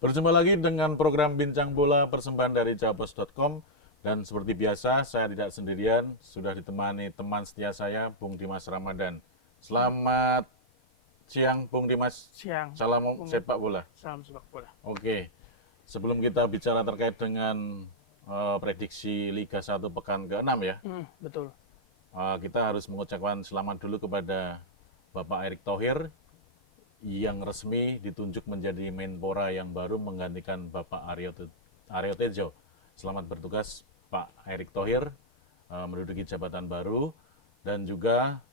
Berjumpa lagi dengan program Bincang Bola persembahan dari Jawapos.com. Dan seperti biasa, saya tidak sendirian, sudah ditemani teman setia saya, Bung Dimas Ramadan. Selamat siang, Bung Dimas. Siang. Salam sepak bola. Salam sepak bola. Oke, sebelum kita bicara terkait dengan prediksi Liga 1 pekan ke-6 ya, Betul. kita harus mengucapkan selamat dulu kepada Bapak Erick Thohir yang resmi ditunjuk menjadi Menpora yang baru menggantikan Bapak Aryo Tejo. Selamat bertugas Pak Erick Thohir menduduki jabatan baru, dan juga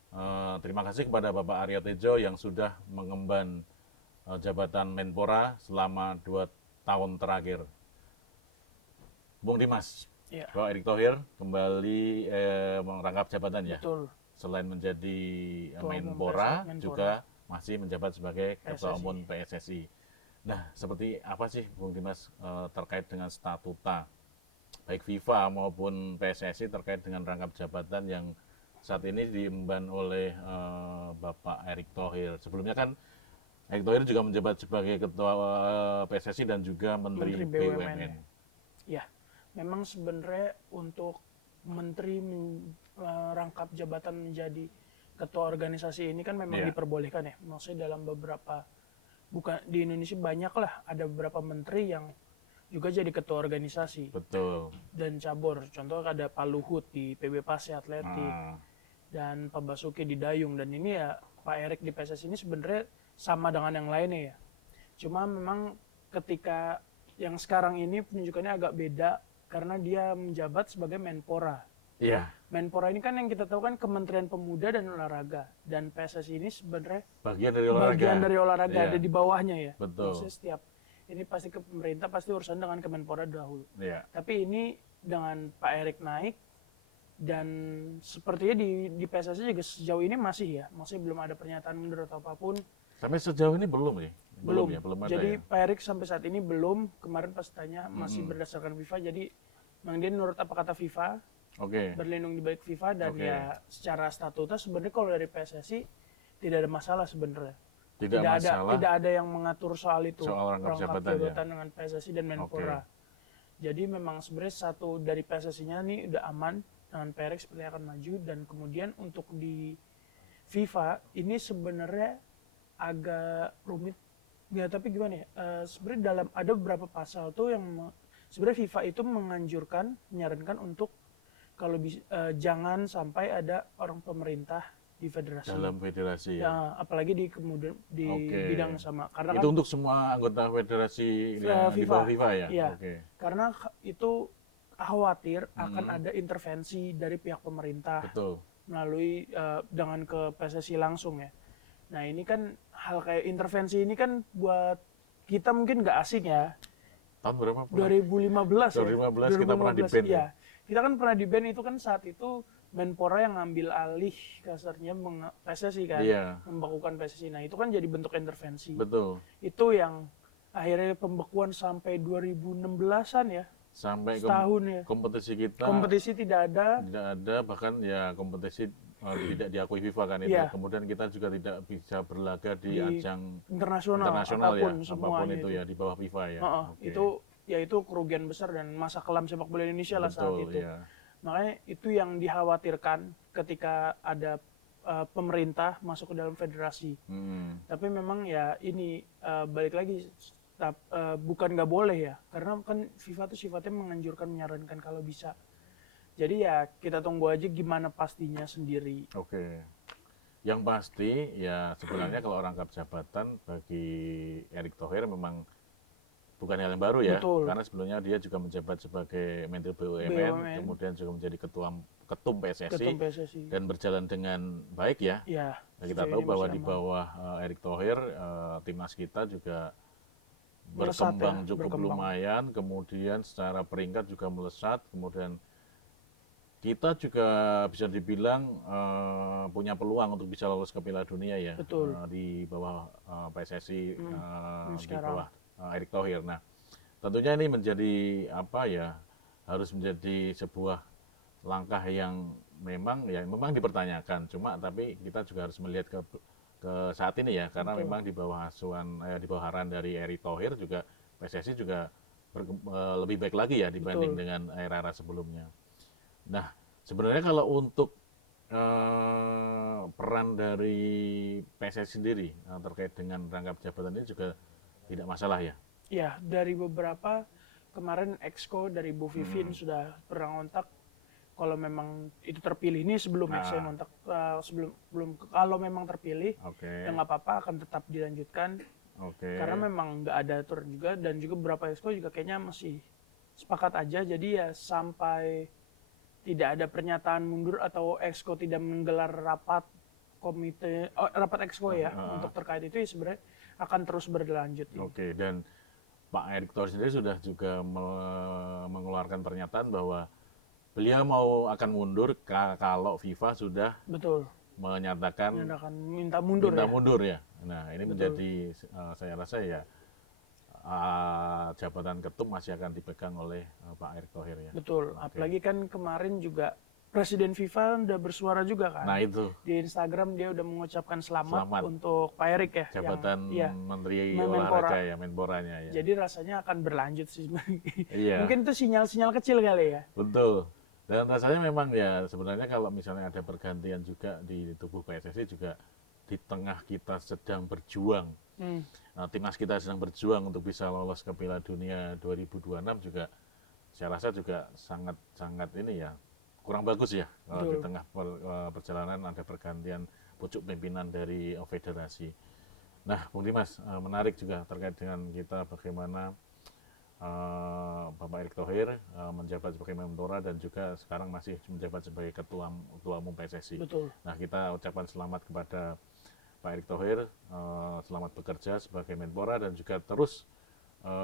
terima kasih kepada Bapak Aryo Tejo yang sudah mengemban jabatan Menpora selama 2 tahun terakhir. Bung Dimas, Ya. Bapak Erick Thohir kembali merangkap jabatan ya. Betul. Selain menjadi Ketua Umum Menpora, Menpora, juga masih menjabat sebagai Ketua PSSI. Umum PSSI. Nah, seperti apa sih Bung Dimas terkait dengan statuta baik FIFA maupun PSSI terkait dengan rangkap jabatan yang saat ini diemban oleh Bapak Erick Thohir. Sebelumnya kan Erick Thohir juga menjabat sebagai Ketua PSSI dan juga Menteri BUMN. Ya, memang sebenarnya untuk menteri merangkap jabatan menjadi ketua organisasi ini kan memang Iya. diperbolehkan ya. Maksudnya dalam beberapa, bukan di Indonesia banyak lah, ada beberapa menteri yang juga jadi ketua organisasi Betul. dan cabur. Contoh ada Pak Luhut di PB Pase Atletik dan Pak Basuki di Dayung, dan ini ya Pak Erick di PSSI ini sebenarnya sama dengan yang lainnya ya. Cuma memang ketika yang sekarang ini penunjukannya agak beda karena dia menjabat sebagai Menpora. Iya, Menpora ini kan yang kita tahu kan Kementerian Pemuda dan Olahraga, dan PSSI ini sebenarnya bagian dari olahraga. bagian dari olahraga, Iya. ada di bawahnya ya. Betul. Maksudnya setiap ini pasti ke pemerintah pasti urusan dengan Kemenpora dahulu. Iya. Tapi ini dengan Pak Erick naik, dan sepertinya di PSSI juga sejauh ini masih ya, masih belum ada pernyataan mundur atau apapun. Sampai sejauh ini belum ya? Belum. Ya, belum ada Jadi ya. Pak Erick sampai saat ini belum. Kemarin pas tanya masih berdasarkan FIFA. Jadi memang dia nurut apa kata FIFA, Oke. berlindung di balik FIFA, dan Oke. ya secara statuta sebenarnya kalau dari PSSI tidak ada masalah sebenarnya. Tidak masalah Tidak ada yang mengatur soal itu. soal rangkap jabatan ya. dengan PSSI dan Menpora. Jadi memang sebenarnya satu dari PSSI-nya nih udah aman dengan Pak Erick seperti akan maju, dan kemudian untuk di FIFA ini sebenarnya agak rumit. Ya tapi gimana ya? Sebenarnya dalam ada beberapa pasal tuh yang sebenarnya FIFA itu menyarankan untuk kalau jangan sampai ada orang pemerintah di federasi. Dalam federasi ya. Ya, apalagi di kemudian di bidang sama. Karena Itu untuk semua anggota federasi yang di bawah FIFA ya. Iya. Oke. Karena itu khawatir akan ada intervensi dari pihak pemerintah Betul. melalui dengan ke PSSI langsung ya. Nah ini kan hal kayak intervensi ini kan buat kita mungkin nggak asing ya. Tahun berapa? 2015 ya. 2015 kita pernah di-ban ya? Iya. Kita kan pernah di-ban, itu kan saat itu Menpora yang ngambil alih kasarnya PSSI kan, Iya. membakukan PSSI. Nah itu kan jadi bentuk intervensi. Betul. Itu yang akhirnya pembekuan sampai 2016-an ya. Sampai Setahun ya. kompetisi kita Kompetisi tidak ada. tidak ada, bahkan ya kompetisi tidak diakui FIFA kan itu. Iya. Kemudian kita juga tidak bisa berlaga di ajang internasional apapun ya, semuanya itu ya di bawah FIFA ya. Oke. Itu kerugian besar dan masa kelam sepak bola Indonesia lah saat Betul, itu. iya. Makanya itu yang dikhawatirkan ketika ada pemerintah masuk ke dalam federasi. Tapi memang ya ini balik lagi, bukan nggak boleh ya, karena kan FIFA itu sifatnya menyarankan kalau bisa. Jadi ya kita tunggu aja gimana pastinya sendiri. Oke. Yang pasti ya sebenarnya kalau rangkap jabatan bagi Erick Thohir memang bukan hal yang baru ya. Betul. Karena sebelumnya dia juga menjabat sebagai Menteri BUMN, kemudian juga menjadi Ketum PSSI, dan berjalan dengan baik ya. Ya, Nah, kita tahu bahwa di bawah Erick Thohir timnas kita juga berkembang cukup lumayan, kemudian secara peringkat juga melesat, kemudian kita juga bisa dibilang punya peluang untuk bisa lolos ke Piala Dunia ya. Betul. Di bawah PSSI, di bawah Erick Thohir. Nah, tentunya ini menjadi harus menjadi sebuah langkah yang memang dipertanyakan. Cuma tapi kita juga harus melihat ke saat ini ya, karena memang di bawah asuhan di bawah arahan dari Erick Thohir juga PSSI juga lebih baik lagi ya dibanding Betul. dengan era-era sebelumnya. Nah, sebenarnya kalau untuk peran dari PSSI sendiri terkait dengan rangkap jabatan ini juga tidak masalah ya. Ya, dari beberapa kemarin Exco dari Bu Vivin sudah pernah ngontak kalau memang itu terpilih, ini sebelum ya saya Ah, ngontak, sebelum belum, kalau memang terpilih ya oke, nggak apa-apa, akan tetap dilanjutkan oke, karena memang nggak ada aturan juga, dan juga beberapa Exco juga kayaknya masih sepakat aja, jadi ya sampai tidak ada pernyataan mundur atau Exco tidak menggelar rapat komite, rapat Exco ya ah, untuk terkait itu, ya sebenarnya akan terus berlanjut ini. oke. Dan Pak Erick Thohir sendiri sudah juga mengeluarkan pernyataan bahwa beliau mau akan mundur kalau FIFA sudah Betul, menyatakan menyatakan minta mundur minta ya. mundur ya. Nah, ini Betul, menjadi saya rasa ya jabatan ketum masih akan dipegang oleh Pak Erick Thohir ya. betul. Oke. Apalagi kan kemarin juga Presiden FIFA udah bersuara juga kan. Nah, itu Di Instagram dia udah mengucapkan selamat, selamat untuk Pak Erick ya, jabatan ya Menteri Menpora. Olahraga ya, Menporanya ya. Jadi rasanya akan berlanjut sih sebenarnya. Iya, Mungkin itu sinyal-sinyal kecil kali ya. betul. Dan rasanya memang ya sebenarnya kalau misalnya ada pergantian juga di tubuh PSSI juga di tengah kita sedang berjuang. Hmm, Timnas kita sedang berjuang untuk bisa lolos ke Piala Dunia 2026 juga saya rasa juga sangat ini ya kurang bagus ya kalau di betul. tengah perjalanan ada pergantian pucuk pimpinan dari federasi. Nah, Bung Dimas, menarik juga terkait dengan kita bagaimana Bapak Erick Thohir menjabat sebagai Menpora dan juga sekarang masih menjabat sebagai Ketua Umum PSSI. Betul. Nah, kita ucapkan selamat kepada Pak Erick Thohir, selamat bekerja sebagai Menpora dan juga terus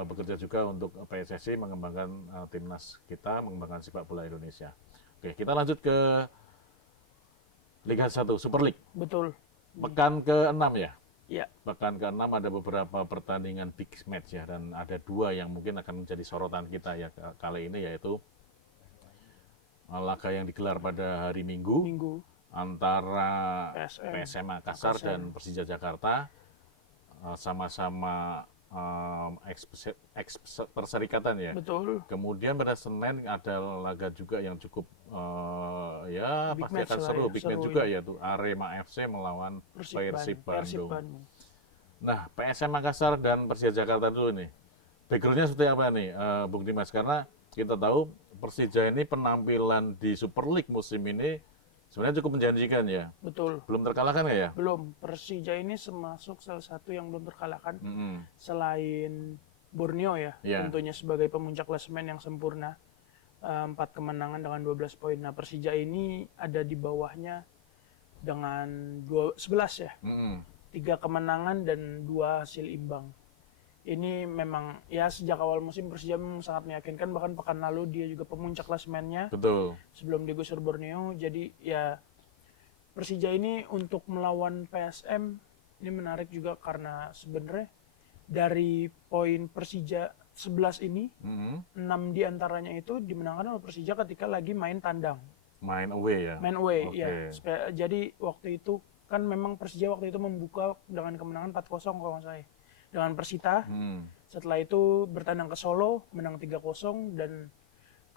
bekerja juga untuk PSSI mengembangkan timnas kita, mengembangkan sepak bola Indonesia. Oke, kita lanjut ke Liga 1 Super League. Betul. Pekan ke-6 ya. Ya, Pekan ke-6 ada beberapa pertandingan big match ya dan ada dua yang mungkin akan menjadi sorotan kita ya kali ini yaitu laga yang digelar pada hari Minggu Minggu antara PSM Makassar Makassar. dan Persija Jakarta sama-sama ex perserikatan ya. Betul. Kemudian pada Senin ada laga juga yang cukup ya Big pasti match akan lah seru, ya, big match seru juga ini. ya tuh Arema FC melawan Persib Persib Bandung. Bandung. Nah, PSM Makassar dan Persija Jakarta dulu nih. Backgroundnya seperti apa nih, Bung Dimas? Karena kita tahu Persija ini penampilan di Super League musim ini sebenarnya cukup menjanjikan ya. Betul. Belum terkalahkan nggak ya? Belum. Persija ini termasuk salah satu yang belum terkalahkan Mm-mm. selain Borneo ya. Iya. Tentunya sebagai pemuncak klasemen yang sempurna. 4 kemenangan dengan 12 poin. Nah, Persija ini ada di bawahnya dengan 11 ya. Mm-mm. 3 kemenangan dan 2 hasil imbang. Ini memang ya sejak awal musim Persija memang sangat meyakinkan, bahkan pekan lalu dia juga pemuncak klasemennya Betul. sebelum digusur Borneo. Jadi ya Persija ini untuk melawan PSM ini menarik juga karena sebenarnya dari poin Persija 11 ini, Mm-mm. 6 diantaranya itu dimenangkan oleh Persija ketika lagi main tandang. Main away ya. Main away, Oke. ya. Jadi waktu itu kan memang Persija waktu itu membuka dengan kemenangan 4-0 kalau nggak salah ya, dengan Persita. Hmm. Setelah itu bertandang ke Solo, menang 3-0, dan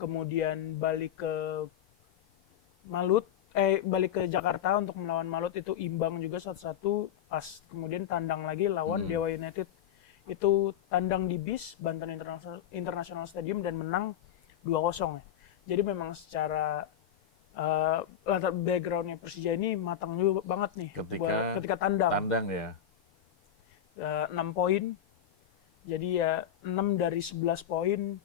kemudian balik ke balik ke Jakarta untuk melawan Malut, itu imbang juga 1-1, pas kemudian tandang lagi lawan Dewa United. Itu tandang di BIS, Banten International Stadium, dan menang 2-0 ya. Jadi memang secara latar backgroundnya Persija ini matang juga banget nih ketika tandang. Tandang ya. 6 poin. Jadi ya 6 dari 11 poin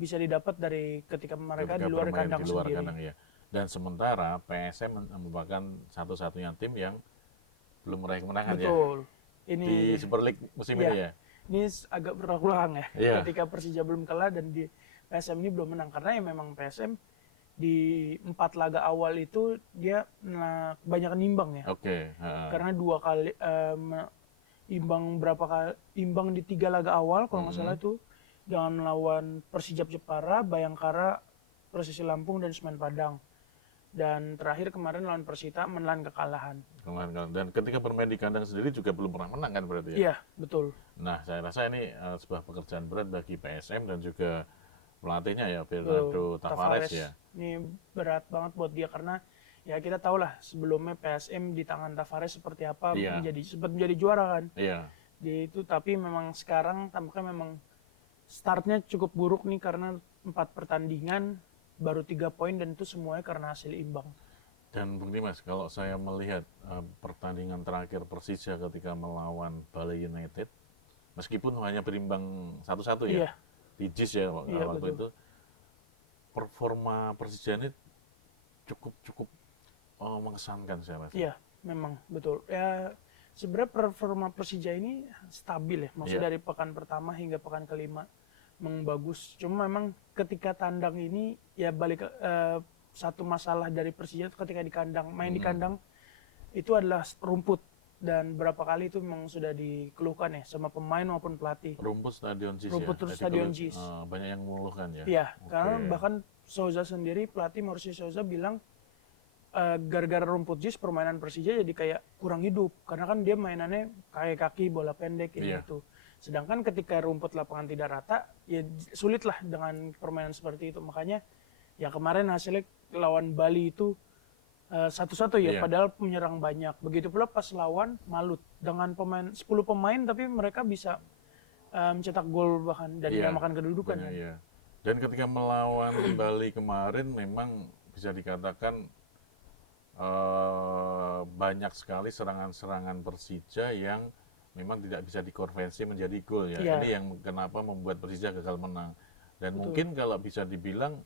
bisa didapat dari ketika mereka Ketika di luar bermain kandang di luar sendiri. kandang ya. Dan sementara PSM merupakan satu-satunya tim yang belum meraih kemenangan ya. Betul. Ini Di Super League musim Iya. ini ya. ini agak bertolak belakang ya. Iya. Ketika Persija belum kalah dan di PSM ini belum menang, karena ya memang PSM di 4 laga awal itu dia kebanyakan imbang ya. Oke. Karena 2 kali imbang di 3 laga awal kalau nggak salah itu, dengan melawan Persijap Jepara, Bayangkara, Persisi Lampung, dan Semen Padang. Dan terakhir kemarin lawan Persita menelan kekalahan. Dan ketika bermain di kandang sendiri juga belum pernah menang kan berarti ya? Iya, betul. Nah, saya rasa ini sebuah pekerjaan berat bagi PSM dan juga pelatihnya ya, Bernardo Tavares ya. Ini berat banget buat dia karena ya kita tahu lah sebelumnya PSM di tangan Tavares seperti apa, Iya. sempat menjadi juara kan. Iya. Di itu, tapi memang sekarang tampaknya memang startnya cukup buruk nih karena 4 pertandingan baru 3 poin dan itu semuanya karena hasil imbang. Dan Bung Dimas, kalau saya melihat pertandingan terakhir Persija ketika melawan Bali United, meskipun hanya berimbang 1-1 ya, Iya. di JIS ya Iya, waktu betul. itu, performa Persija ini cukup mengesankan saya rasa. Iya, memang betul. Ya sebenarnya performa Persija ini stabil ya, maksudnya Iya. dari pekan pertama hingga pekan kelima memang bagus. Cuma memang ketika tandang ini ya balik satu masalah dari Persija itu ketika di kandang, main di kandang itu adalah rumput dan berapa kali itu memang sudah dikeluhkan ya sama pemain maupun pelatih. Rumput Stadion JIS Rumput ya. Jadi Stadion kalau, JIS. banyak yang mengeluhkan ya. Iya, Oke. karena bahkan Souza sendiri, pelatih Mauricio Souza bilang gara-gara rumput JIS permainan Persija jadi kayak kurang hidup karena kan dia mainannya kaki bola pendek Iya. gitu. Sedangkan ketika rumput lapangan tidak rata ya sulit lah dengan permainan seperti itu. Makanya ya kemarin hasilnya lawan Bali itu 1-1 ya, Iya. padahal menyerang banyak. Begitu pula pas lawan Malut dengan 10 pemain tapi mereka bisa mencetak gol bahkan dan Iya. menyamakan kedudukan Banyak, kan. iya. Dan ketika melawan Bali kemarin memang bisa dikatakan banyak sekali serangan-serangan Persija yang memang tidak bisa dikonversi menjadi gol ya. Iya. Ini yang kenapa membuat Persija gagal menang. Dan Betul. mungkin kalau bisa dibilang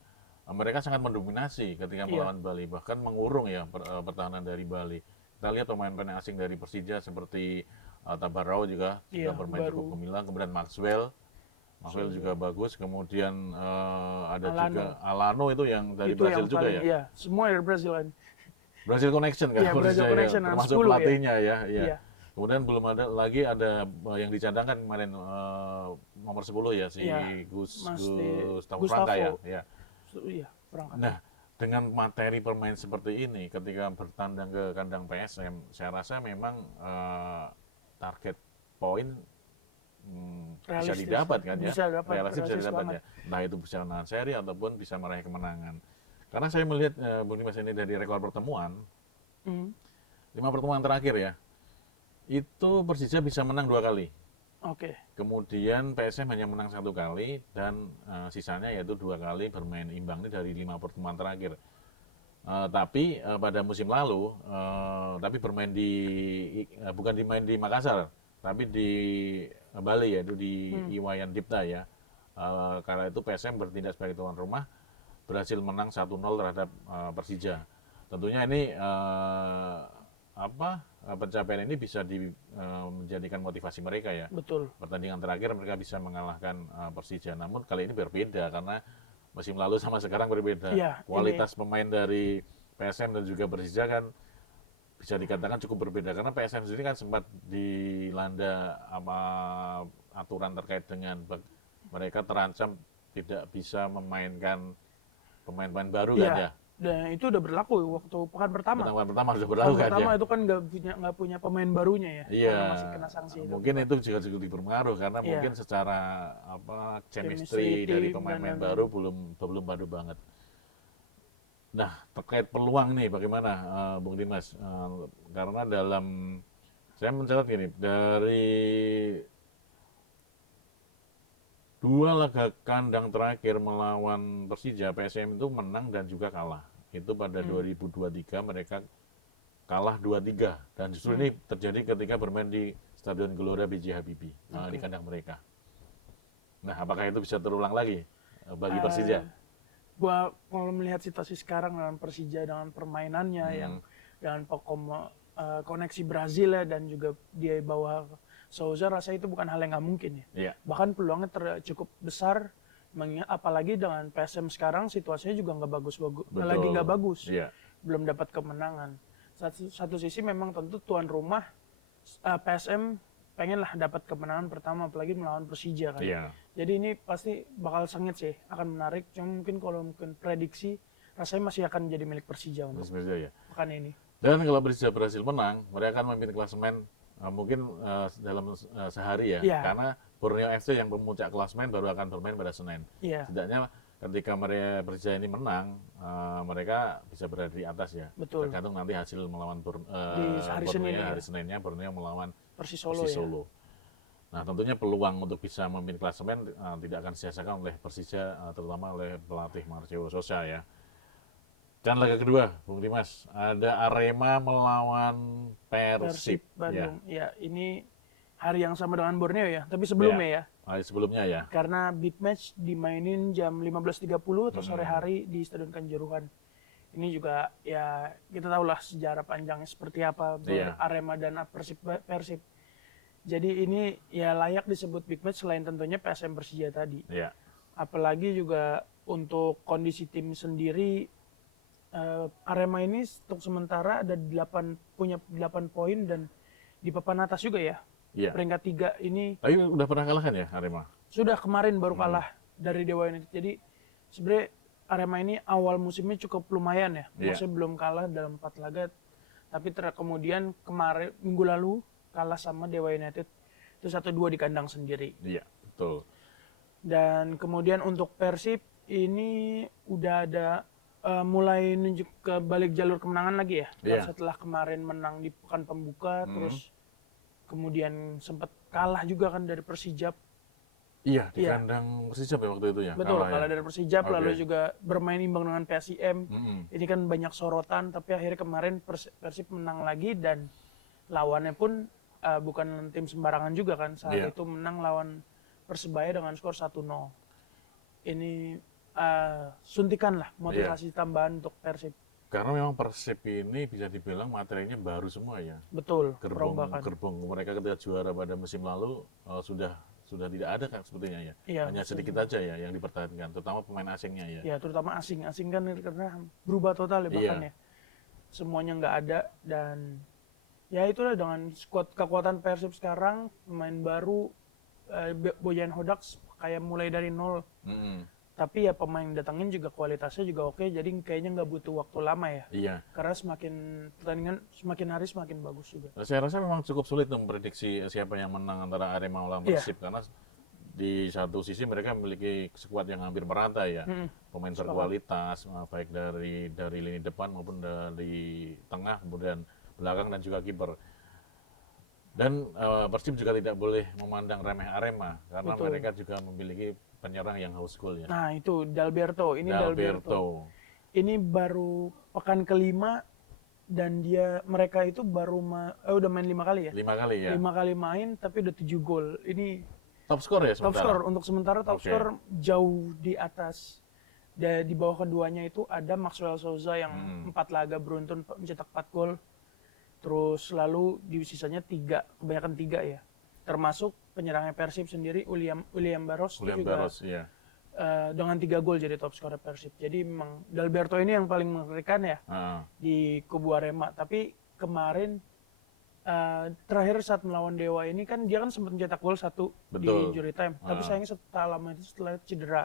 mereka sangat mendominasi ketika Iya. melawan Bali, bahkan mengurung ya pertahanan dari Bali. Kita lihat pemain-pemain asing dari Persija seperti Tabarao juga Iya, bermain baru. cukup gemilang, kemudian Maxwell juga bagus, kemudian ada Alano. juga Alano itu yang dari Itu Brasil yang juga paling, ya. iya, semua dari Brazil kan. Brazil Connection kan, Iya, Brazil Persija ya, Connection, anak termasuk 10 ya. pelatihnya ya. Iya. Kemudian belum ada lagi yang dicadangkan kemarin nomor 10 ya si Iya, Gustavo Gustavo. Franca ya. Ya. Iya, perangkat. Nah, dengan materi permain seperti ini ketika bertandang ke kandang PSM, saya rasa memang target poin bisa Realistis. didapat kan ya. Bisa dapat, Realistis bisa realistis didapat banget. ya. Entah itu bisa menahan seri ataupun bisa meraih kemenangan. Karena saya melihat Bung Dimas ini dari rekor pertemuan, Hmm. 5 pertemuan terakhir ya, itu Persija bisa menang 2 kali. Oke. Kemudian PSM hanya menang 1 kali dan sisanya yaitu 2 kali bermain imbang ini dari 5 pertemuan terakhir. Tapi pada musim lalu, tapi bermain bukan dimain di Makassar, tapi di Bali yaitu di Iwayan Dipta ya. Karena itu PSM bertindak sebagai tuan rumah, berhasil menang 1-0 terhadap Persija. Tentunya ini pencapaian ini bisa menjadikan motivasi mereka ya. Betul. Pertandingan terakhir mereka bisa mengalahkan Persija. Namun kali ini berbeda karena musim lalu sama sekarang berbeda. Iya, Kualitas pemain dari PSM dan juga Persija kan bisa dikatakan cukup berbeda karena PSM sendiri kan sempat dilanda aturan terkait dengan mereka terancam tidak bisa memainkan pemain-pemain baru kan ya. Dan itu udah berlaku waktu pekan pertama. Pertemuan pertama sudah berlalu kan pertama ya. itu kan nggak punya pemain barunya ya. Iya. Karena masih kena sanksi itu. Mungkin itu juga cukup berpengaruh karena Iya. mungkin secara chemistry Chemistry dari tim pemain-pemain dan- baru belum padu banget. Nah, terkait peluang nih bagaimana Bung Dimas? Karena saya mencatat gini, dari 2 laga kandang terakhir melawan Persija, PSM itu menang dan juga kalah. Itu pada 2023 mereka kalah 2-3 dan justru ini terjadi ketika bermain di Stadion Gelora B.J. Habibie di kandang mereka. Nah, apakah itu bisa terulang lagi bagi Persija? Gua kalau melihat situasi sekarang dengan Persija dengan permainannya yang dengan koneksi Brazil ya dan juga dia bawa Souza, rasa itu bukan hal yang nggak mungkin ya. Iya. Bahkan peluangnya cukup besar, apalagi dengan PSM sekarang situasinya juga nggak lagi nggak bagus, Iya. belum dapat kemenangan. Satu sisi memang tentu tuan rumah PSM pengenlah dapat kemenangan pertama, apalagi melawan Persija kan. Iya. Jadi ini pasti bakal sengit sih, akan menarik. Cuma mungkin kalau prediksi rasanya masih akan jadi milik Persija untuk Persija ya. pekan ini. Dan kalau Persija berhasil menang, mereka akan memimpin klasemen mungkin dalam sehari ya. Iya. Karena Borneo FC yang pemuncak klasemen baru akan bermain pada Senin. Iya, Setidaknya ketika mereka Persija ini menang, mereka bisa berada di atas ya. betul. Tergantung nanti hasil melawan Di hari Senin ya. hari Seninnya Borneo melawan Persis Solo Persis ya. Solo. Nah, tentunya peluang untuk bisa memimpin klasemen tidak akan sia-siakan oleh Persija, terutama oleh pelatih Marcelo Sousa ya. Dan laga kedua, Bung Dimas, ada Arema melawan Persib. Bandung. Ya, ini hari yang sama dengan Borneo ya, tapi sebelumnya ya. Hari sebelumnya ya. Karena big match dimainin jam 15.30 atau sore hari di Stadion Kanjuruhan. Ini juga ya kita tahulah sejarah panjangnya seperti apa Iya. Arema dan Persib. Jadi ini ya layak disebut big match selain tentunya PSM Persija tadi. Iya. Apalagi juga untuk kondisi tim sendiri, Arema ini untuk sementara ada punya 8 poin dan di papan atas juga ya. Iya. Peringkat 3 ini Tapi udah pernah kalah kan ya Arema? sudah kemarin baru kalah dari Dewa United. Jadi sebenarnya Arema ini awal musimnya cukup lumayan ya. Iya. Maksudnya belum kalah dalam 4 laga. Tapi kemudian kemarin minggu lalu kalah sama Dewa United. Itu 1-2 di kandang sendiri. Iya, betul. Dan kemudian untuk Persib ini udah ada mulai nunjuk ke balik jalur kemenangan lagi ya. Iya. Setelah kemarin menang di pekan pembuka, terus kemudian sempat kalah juga kan dari Persijap. Iya, di Iya. kandang Persija ya waktu itu ya. Betul, kalah ya. kalah dari Persijap, Oke. lalu juga bermain imbang dengan PSIM. Mm-mm. Ini kan banyak sorotan, tapi akhirnya kemarin Persib menang lagi dan lawannya pun bukan tim sembarangan juga kan. Saat Iya. itu menang lawan Persebaya dengan skor 1-0. Ini suntikan lah motivasi tambahan untuk Persib. Karena memang Persib ini bisa dibilang materinya baru semua ya. Betul, perombakan. Gerbong mereka ketika juara pada musim lalu sudah tidak ada kan sepertinya ya. Iya, Hanya sedikit aja ya yang dipertahankan, terutama pemain asingnya ya. Ya, terutama asing. Asing kan karena berubah total ya bahkan Iya. ya. Semuanya nggak ada dan ya itulah dengan skuad kekuatan Persib sekarang, pemain baru, Bojan Hodak kayak mulai dari nol. Mm-mm. Tapi ya pemain yang datangin juga kualitasnya juga oke, jadi kayaknya nggak butuh waktu lama ya. Iya. Karena pertandingan semakin hari semakin bagus juga. Nah, saya rasa memang cukup sulit memprediksi siapa yang menang antara Arema melawan Iya. Persib karena di satu sisi mereka memiliki skuad yang hampir merata ya. Pemain berkualitas baik dari lini depan maupun dari tengah, kemudian belakang dan juga kiper. Dan Persib juga tidak boleh memandang remeh Arema karena Betul. mereka juga memiliki penyerang yang haus gol ya. Nah itu Dalberto, ini Dalberto. Ini baru pekan kelima dan mereka itu baru udah main 5 kali ya. 5 kali ya. 5 kali main tapi udah 7 gol. Ini Top skor ya top sementara. skor untuk sementara top Oke. skor jauh di atas. Di bawah keduanya itu ada Maxwell Souza yang 4 laga beruntun mencetak 4 gol. Terus lalu di sisanya 3, kebanyakan 3 ya. Termasuk penyerangnya Persib sendiri William Barros William juga Barros ya. dengan 3 gol jadi top skor Persib. Jadi memang Dalberto ini yang paling mengerikan ya di kubu Arema. Tapi kemarin terakhir saat melawan Dewa ini kan dia kan sempat mencetak gol 1 di Betul. injury time. Tapi sayangnya setelah cedera.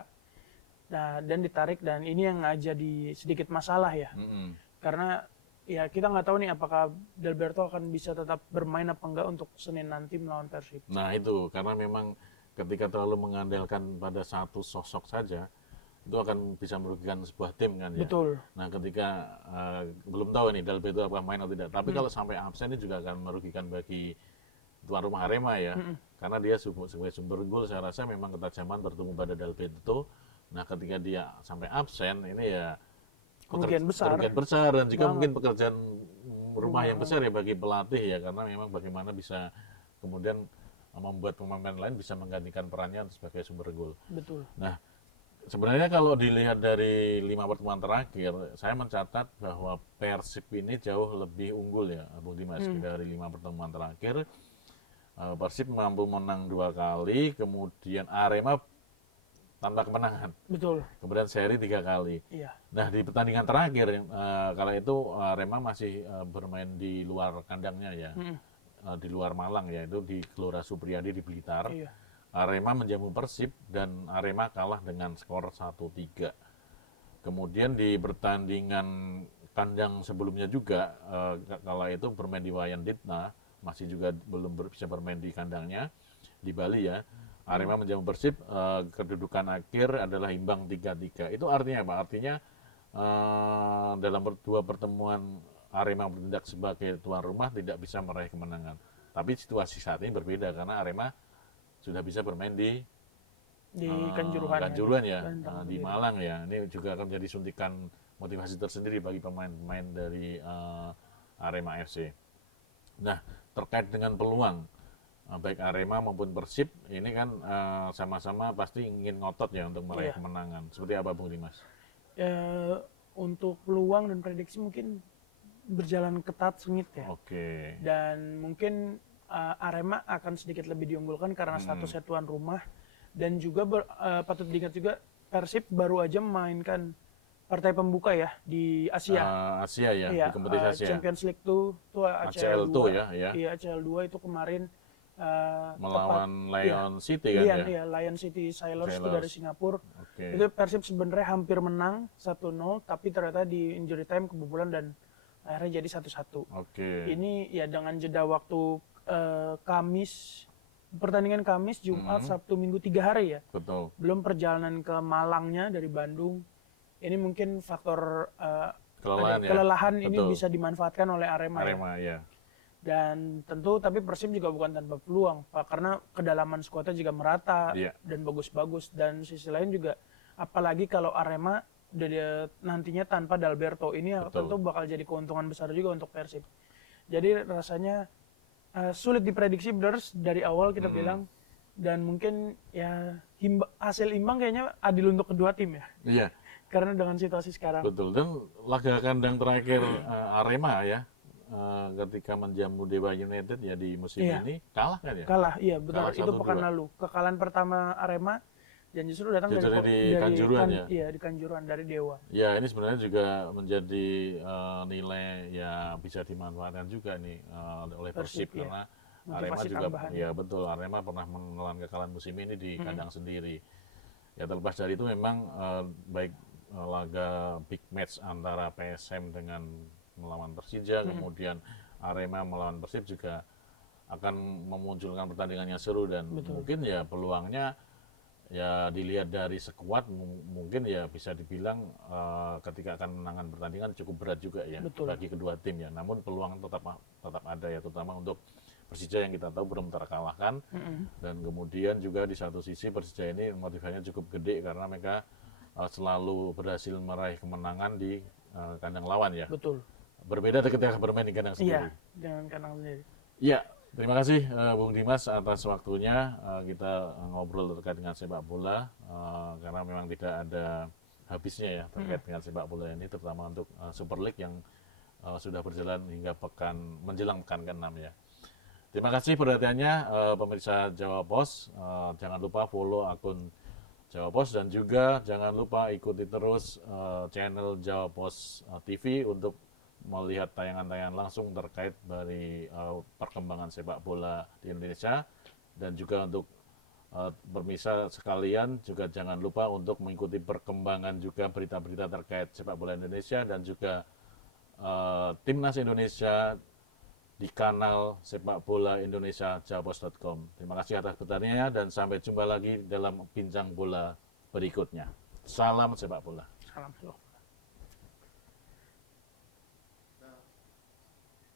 Nah, dan ditarik dan ini yang jadi sedikit masalah ya. Mm-mm. Karena ya kita nggak tahu nih apakah Dalberto akan bisa tetap bermain apa enggak untuk Senin nanti melawan Persib. Nah itu, karena memang ketika terlalu mengandalkan pada satu sosok saja, itu akan bisa merugikan sebuah tim kan ya. Betul. Nah ketika, belum tahu nih Dalberto apakah main atau tidak, tapi kalau sampai absen ini juga akan merugikan bagi tuan rumah Arema ya. Karena dia sebagai sumber gol, saya rasa memang ketajaman bertemu pada Dalberto. Nah ketika dia sampai absen, ini ya Kerugian besar. kerugian besar dan juga mungkin pekerjaan rumah yang besar ya bagi pelatih ya, karena memang bagaimana bisa kemudian membuat pemain lain bisa menggantikan perannya sebagai sumber gol. Betul. Nah, sebenarnya kalau dilihat dari 5 pertemuan terakhir, saya mencatat bahwa Persib ini jauh lebih unggul ya, Bung Dimas. Dari 5 pertemuan terakhir, Persib mampu menang 2 kali, kemudian Arema tanpa kemenangan. Betul. Kemudian seri 3 kali. Iya. Nah di pertandingan terakhir, kala itu Arema masih bermain di luar kandangnya ya, di luar Malang ya, itu di Gelora Supriyadi di Blitar. Arema menjamu Persib dan Arema kalah dengan skor 1-3. Kemudian di pertandingan kandang sebelumnya juga, kala itu bermain di Wayan Ditna, masih juga belum bisa bermain di kandangnya di Bali ya. Arema menjamu Persib, kedudukan akhir adalah imbang 3-3. Itu artinya apa? Artinya dalam dua pertemuan Arema bertindak sebagai tuan rumah tidak bisa meraih kemenangan. Tapi situasi saat ini berbeda karena Arema sudah bisa bermain di Kanjuruhan, Kanjuruhan ya, Kandang di sendiri. Malang ya. Ini juga akan menjadi suntikan motivasi tersendiri bagi pemain-pemain dari Arema FC. Nah, terkait dengan peluang baik Arema maupun Persib, ini kan sama-sama pasti ingin ngotot ya untuk meraih Iya. kemenangan. Seperti apa Bung Dimas? Untuk peluang dan prediksi mungkin berjalan ketat sengit ya. Oke. Dan mungkin Arema akan sedikit lebih diunggulkan karena statusnya tuan rumah, dan juga patut diingat juga Persib baru aja memainkan partai pembuka ya di Asia. Asia ya, Iya, di kompetisi Asia. Champions League tuh ACL ACL 2. tuh ya, ya. Iya, ACL 2 itu kemarin Melawan Lion City kan Lion, ya. iya, Lion City Sailors itu Sailors. dari Singapura. Oke. Itu Persib sebenarnya hampir menang 1-0, tapi ternyata di injury time kebobolan dan akhirnya jadi 1-1. Oke. Ini ya dengan jeda waktu Kamis, pertandingan Kamis, Jumat, Sabtu, Minggu 3 hari ya. Betul. Belum perjalanan ke Malangnya dari Bandung. Ini mungkin faktor Kelelahan ya. kelelahan ini Betul. bisa dimanfaatkan oleh Arema, ya. Arema ya. Dan tentu tapi Persib juga bukan tanpa peluang, Pak, karena kedalaman skuadnya juga merata Iya. dan bagus-bagus. Dan sisi lain juga apalagi kalau Arema nantinya tanpa Dalberto ini Betul. tentu bakal jadi keuntungan besar juga untuk Persib. Jadi rasanya sulit diprediksi, Berders, dari awal kita bilang, dan mungkin ya hasil imbang kayaknya adil untuk kedua tim ya, Iya, karena dengan situasi sekarang. betul. Dan laga kandang terakhir Arema ya, ketika menjamu Dewa United ya di musim Iya. ini kalah kan ya? Kalah, iya benar. Kalah Itu 1-2. pekan lalu. Kekalahan pertama Arema dan justru datang Justru di Kanjuruhan ya? Iya, di Kanjuruhan dari Dewa. Ya, ini sebenarnya juga menjadi nilai ya bisa dimanfaatkan juga nih oleh Persib Persib, ya. karena Motivasi Arema juga tambahan. ya betul, Arema pernah menelan kekalahan musim ini di kandang sendiri. Ya terlepas dari itu memang baik laga big match antara PSM dengan melawan Persija, kemudian Arema melawan Persib juga akan memunculkan pertandingan yang seru dan mungkin ya peluangnya ya dilihat dari sekuat mungkin ya bisa dibilang ketika akan menangkan pertandingan cukup berat juga ya Betul. bagi kedua tim ya. Namun peluang tetap ada ya, terutama untuk Persija yang kita tahu belum terkalahkan, dan kemudian juga di satu sisi Persija ini motivasinya cukup gede karena mereka selalu berhasil meraih kemenangan di kandang lawan ya. Betul. Berbeda ketika bermain di kandang sendiri. Iya, dengan kandang sendiri. Ya, terima kasih Bung Dimas atas waktunya. Kita ngobrol terkait dengan sepak bola karena memang tidak ada habisnya ya terkait dengan sepak bola ini, terutama untuk Super League yang sudah berjalan hingga menjelang pekan ke-6 ya. Terima kasih perhatiannya pemirsa Jawa Pos. Jangan lupa follow akun Jawa Pos dan juga jangan lupa ikuti terus channel Jawa Pos TV untuk melihat tayangan-tayangan langsung terkait dari perkembangan sepak bola di Indonesia, dan juga untuk pemirsa sekalian juga jangan lupa untuk mengikuti perkembangan juga berita-berita terkait sepak bola Indonesia dan juga Timnas Indonesia di kanal sepak bola Indonesia jawapos.com. Terima kasih atas perhatiannya dan sampai jumpa lagi dalam bincang bola berikutnya. Salam sepak bola. Salam.